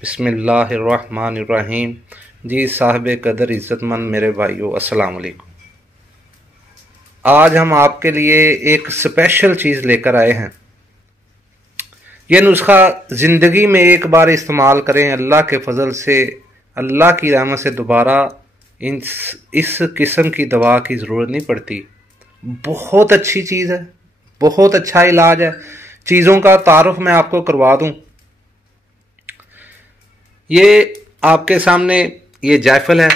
बिस्मिल्लाहिर्रहमानिर्रहीम। जी साहिब कदर इज़्ज़तमंद मेरे भाइयों, अस्सलाम वालेकुम। आज हम आपके लिए एक स्पेशल चीज़ लेकर आए हैं। यह नुस्खा ज़िंदगी में एक बार इस्तेमाल करें, अल्लाह के फजल से, अल्लाह की रहमत से दोबारा इस किस्म की दवा की ज़रूरत नहीं पड़ती। बहुत अच्छी चीज़ है, बहुत अच्छा इलाज है। चीज़ों का तारुफ मैं आपको करवा दूं। ये आपके सामने ये जायफल है,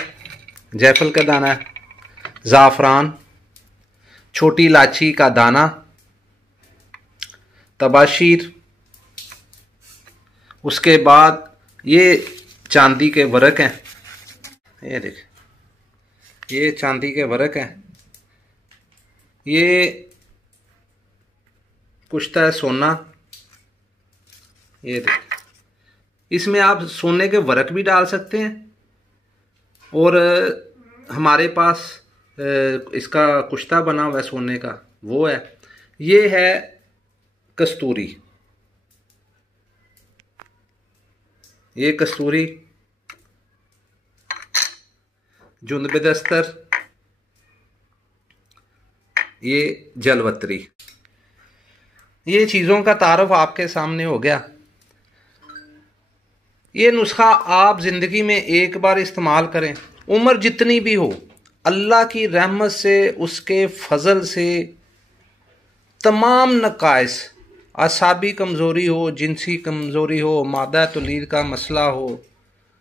जायफल का दाना है, ज़ाफ़रान, छोटी इलायची का दाना, तबाशीर, उसके बाद ये चांदी के वर्क हैं। ये देखें, ये चांदी के वर्क हैं। ये कुश्ता है सोना। ये देखें, इसमें आप सोने के वर्क भी डाल सकते हैं और हमारे पास इसका कुश्ता बना हुआ है सोने का, वो है। ये है कस्तूरी, ये कस्तूरी, जुंद-ए-दस्तर, ये जलवत्री। ये चीज़ों का तारुफ आपके सामने हो गया। ये नुस्खा आप ज़िंदगी में एक बार इस्तेमाल करें, उम्र जितनी भी हो, अल्लाह की रहमत से, उसके फजल से तमाम नकाइस, असाबी कमज़ोरी हो, जिनसी कमज़ोरी हो, मादा तौलीद का मसला हो,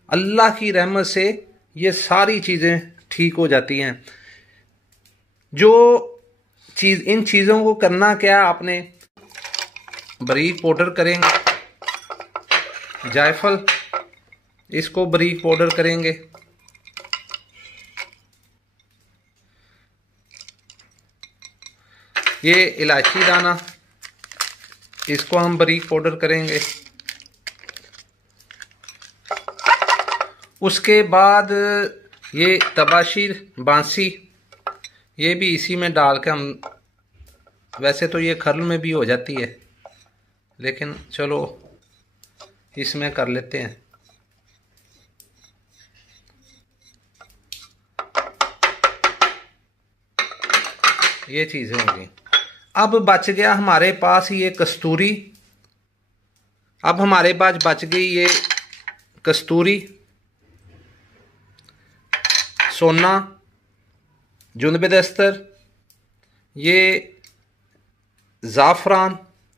अल्लाह की रहमत से ये सारी चीज़ें ठीक हो जाती हैं। इन चीज़ों को करना क्या, आपने बारीक पाउडर करेंगे जायफल, इसको बारीक पाउडर करेंगे। ये इलायची दाना, इसको हम बारीक पाउडर करेंगे। उसके बाद ये तबाशीर, बांसी, ये भी इसी में डाल के हम, वैसे तो ये खर्ल में भी हो जाती है, लेकिन चलो इसमें कर लेते हैं। ये चीज़ें होंगी। अब बच गया हमारे पास ये कस्तूरी। अब हमारे पास बच गई ये कस्तूरी, सोना, जुंद-ए-दस्तर, ये ज़ाफ़रान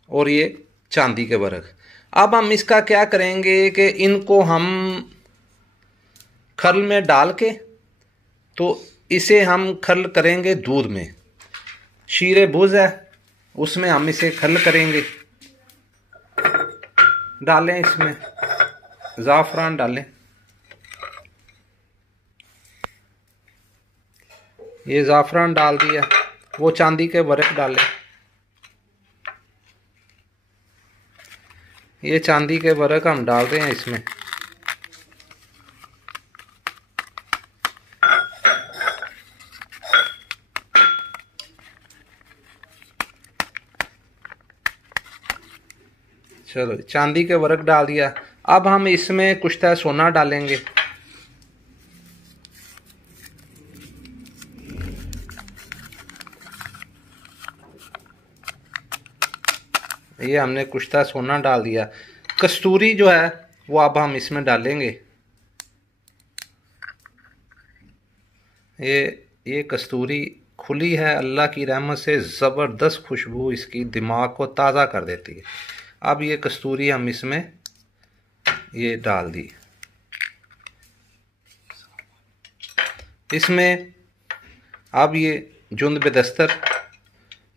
और ये चांदी के वर्क। अब हम इसका क्या करेंगे कि इनको हम खर्ल में डाल के, तो इसे हम खर्ल करेंगे दूध में। शीरे बुज़ है, उसमें हम इसे खर्ल करेंगे। डालें इसमें ज़ाफ़रान डालें, ये ज़ाफ़रान डाल दिया। वो चांदी के वर्क डालें, ये चांदी के वर्क हम डाल रहे हैं इसमें। चलो चांदी के वर्क डाल दिया। अब हम इसमें कुश्ता सोना डालेंगे। ये हमने कुश्ता सोना डाल दिया। कस्तूरी जो है वो अब हम इसमें डालेंगे। ये कस्तूरी खुली है, अल्लाह की रहमत से ज़बरदस्त खुशबू इसकी दिमाग को ताज़ा कर देती है। अब ये कस्तूरी हम इसमें ये डाल दी। इसमें अब ये जुंद-ए-दस्तर,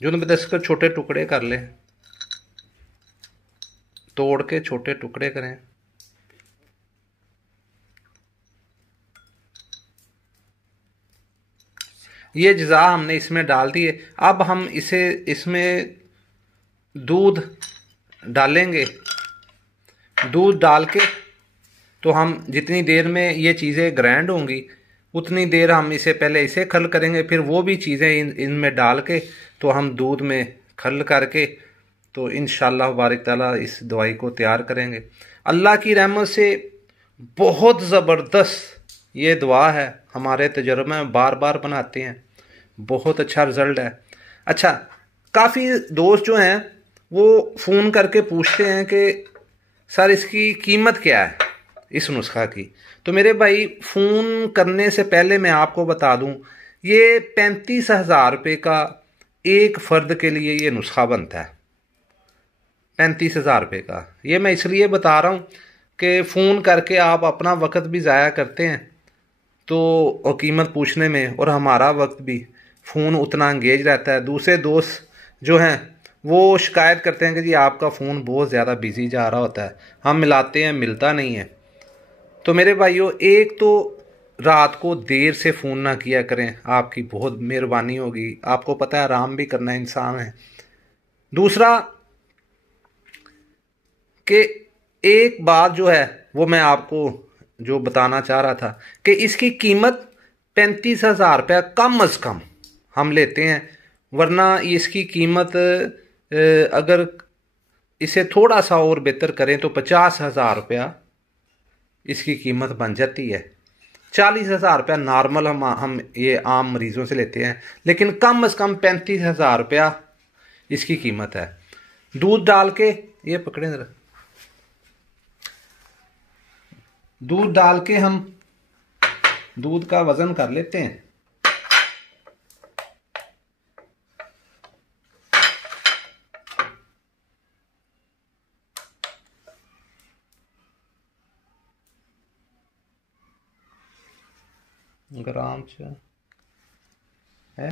जुंद-ए-दस्तर छोटे टुकड़े कर लें, तोड़ के छोटे टुकड़े करें। ये अज्जा हमने इसमें डाल दिए। अब हम इसमें दूध डालेंगे। दूध डाल के तो हम जितनी देर में ये चीज़ें ग्राइंड होंगी, उतनी देर हम पहले इसे खल करेंगे, फिर वो भी चीज़ें इनमें डाल के तो हम दूध में खल करके तो इंशाअल्लाह बारिक ताला इस दवाई को तैयार करेंगे। अल्लाह की रहमत से बहुत ज़बरदस्त ये दुआ है, हमारे तजुर्बे में बार बार बनाते हैं, बहुत अच्छा रिज़ल्ट है। अच्छा, काफ़ी दोस्त जो हैं वो फ़ोन करके पूछते हैं कि सर इसकी कीमत क्या है इस नुस्खा की। तो मेरे भाई, फ़ोन करने से पहले मैं आपको बता दूं, ये 35,000 रुपये का एक फ़र्द के लिए ये नुस्खा बनता है। 35,000 रुपये का। ये मैं इसलिए बता रहा हूँ कि फ़ोन करके आप अपना वक्त भी ज़ाया करते हैं तो कीमत पूछने में, और हमारा वक्त भी, फ़ोन उतना इंगेज रहता है। दूसरे दोस्त जो हैं वो शिकायत करते हैं कि जी आपका फ़ोन बहुत ज़्यादा बिजी जा रहा होता है, हम मिलाते हैं मिलता नहीं है। तो मेरे भाइयों, एक तो रात को देर से फ़ोन ना किया करें, आपकी बहुत मेहरबानी होगी। आपको पता है आराम भी करना इंसान है। दूसरा कि एक बात जो है वो मैं आपको जो बताना चाह रहा था कि इसकी कीमत 35,000 रुपया कम अज़ कम हम लेते हैं, वरना इसकी कीमत अगर इसे थोड़ा सा और बेहतर करें तो 50,000 रुपया इसकी कीमत बन जाती है। 40,000 रुपया नॉर्मल हम ये आम मरीजों से लेते हैं, लेकिन कम से कम 35,000 रुपया इसकी कीमत है। दूध डाल के, ये पकड़े जरा, दूध डाल के हम दूध का वजन कर लेते हैं। ग्राम च है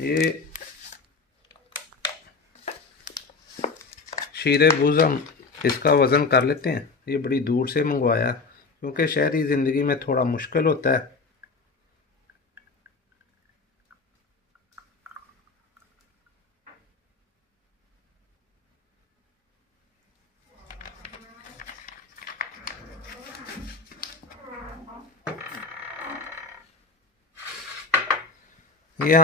ये शीरे बुज़ हम इसका वज़न कर लेते हैं। ये बड़ी दूर से मंगवाया क्योंकि शहरी ज़िंदगी में थोड़ा मुश्किल होता है। ये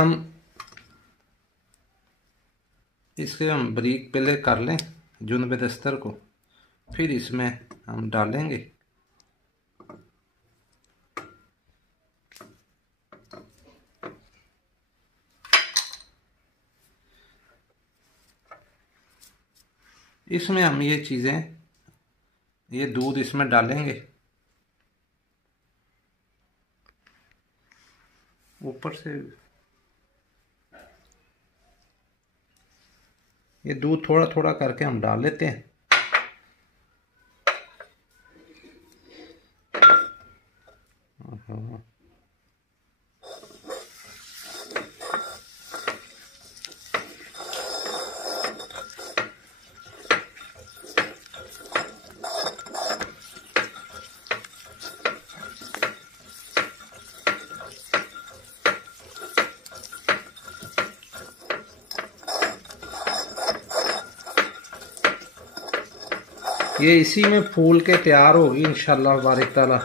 इसके हम बारीक पहले कर लें जुनबे दस्तर को, फिर इसमें हम डालेंगे। इसमें हम ये चीज़ें, ये दूध इसमें डालेंगे, ऊपर से ये दूध थोड़ा थोड़ा करके हम डाल लेते हैं। ये इसी में फूल के तैयार होगी इंशाल्लाह बारिक ताला।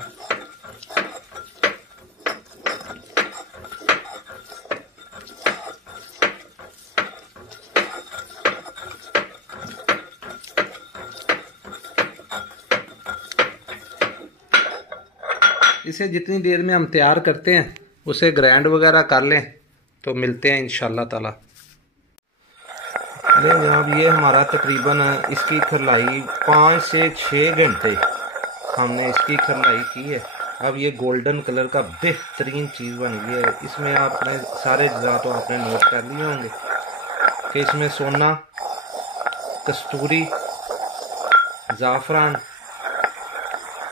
इसे जितनी देर में हम तैयार करते हैं उसे ग्राइंड वगैरह कर लें तो मिलते हैं इंशाल्लाह ताला। जनाब, ये हमारा तकरीबन इसकी खरलाई 5 से 6 घंटे हमने इसकी खरलाई की है। अब ये गोल्डन कलर का बेहतरीन चीज़ बन गई है। इसमें आपने सारे अज्जा तो आपने नोट कर लिए होंगे कि इसमें सोना, कस्तूरी, ज़ाफ़रान,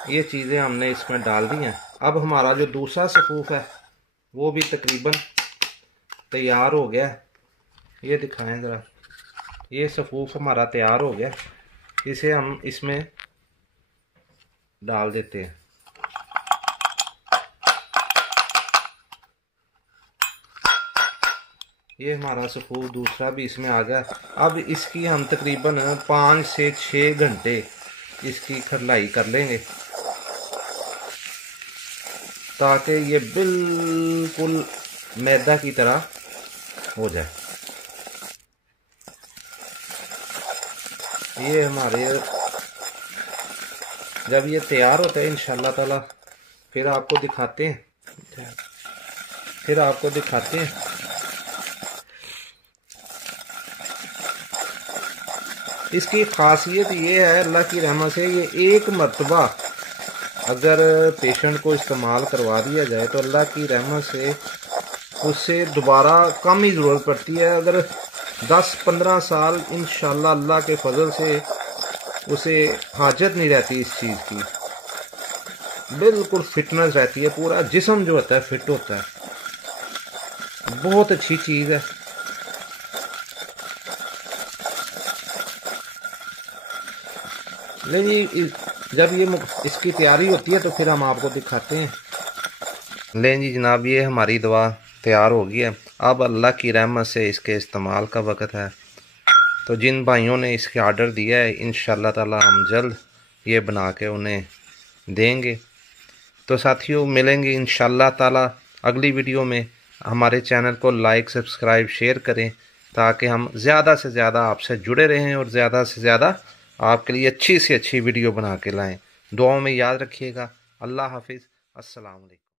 ये चीज़ें हमने इसमें डाल दी हैं। अब हमारा जो दूसरा सफ़ूफ है वो भी तकरीबन तैयार हो गया है। ये दिखाएं ज़रा, ये सफ़ूफ हमारा तैयार हो गया। इसे हम इसमें डाल देते हैं। ये हमारा सफ़ूफ दूसरा भी इसमें आ गया। अब इसकी हम तकरीबन 5 से 6 घंटे इसकी खरलाई कर लेंगे ताकि ये बिल्कुल मैदा की तरह हो जाए। ये हमारे जब ये तैयार होता है इंशाल्लाह ताला फिर आपको दिखाते हैं, इसकी खासियत ये है अल्लाह की रहमत से ये एक मर्तबा अगर पेशेंट को इस्तेमाल करवा दिया जाए तो अल्लाह की रहमत से उससे दोबारा कम ही ज़रूरत पड़ती है। अगर 10-15 साल इंशाल्लाह अल्लाह के फजल से उसे हाजत नहीं रहती इस चीज़ की, बिल्कुल फिटनेस रहती है, पूरा जिस्म जो होता है फिट होता है। बहुत अच्छी चीज़ है। लेकिन जब ये इसकी तैयारी होती है तो फिर हम आपको दिखाते हैं। लें जी जनाब, ये हमारी दवा तैयार हो गई है। अब अल्लाह की रहमत से इसके इस्तेमाल का वक़्त है। तो जिन भाइयों ने इसके ऑर्डर दिया है इंशाल्लाह ताला हम जल्द ये बना के उन्हें देंगे। तो साथियों मिलेंगे इंशाल्लाह ताला अगली वीडियो में। हमारे चैनल को लाइक सब्सक्राइब शेयर करें ताकि हम ज़्यादा से ज़्यादा आपसे जुड़े रहें और ज़्यादा से ज़्यादा आपके लिए अच्छी से अच्छी वीडियो बना के लाएँ। दुआओं में याद रखिएगा। अल्लाह हाफिज़। अस्सलाम वालेकुम।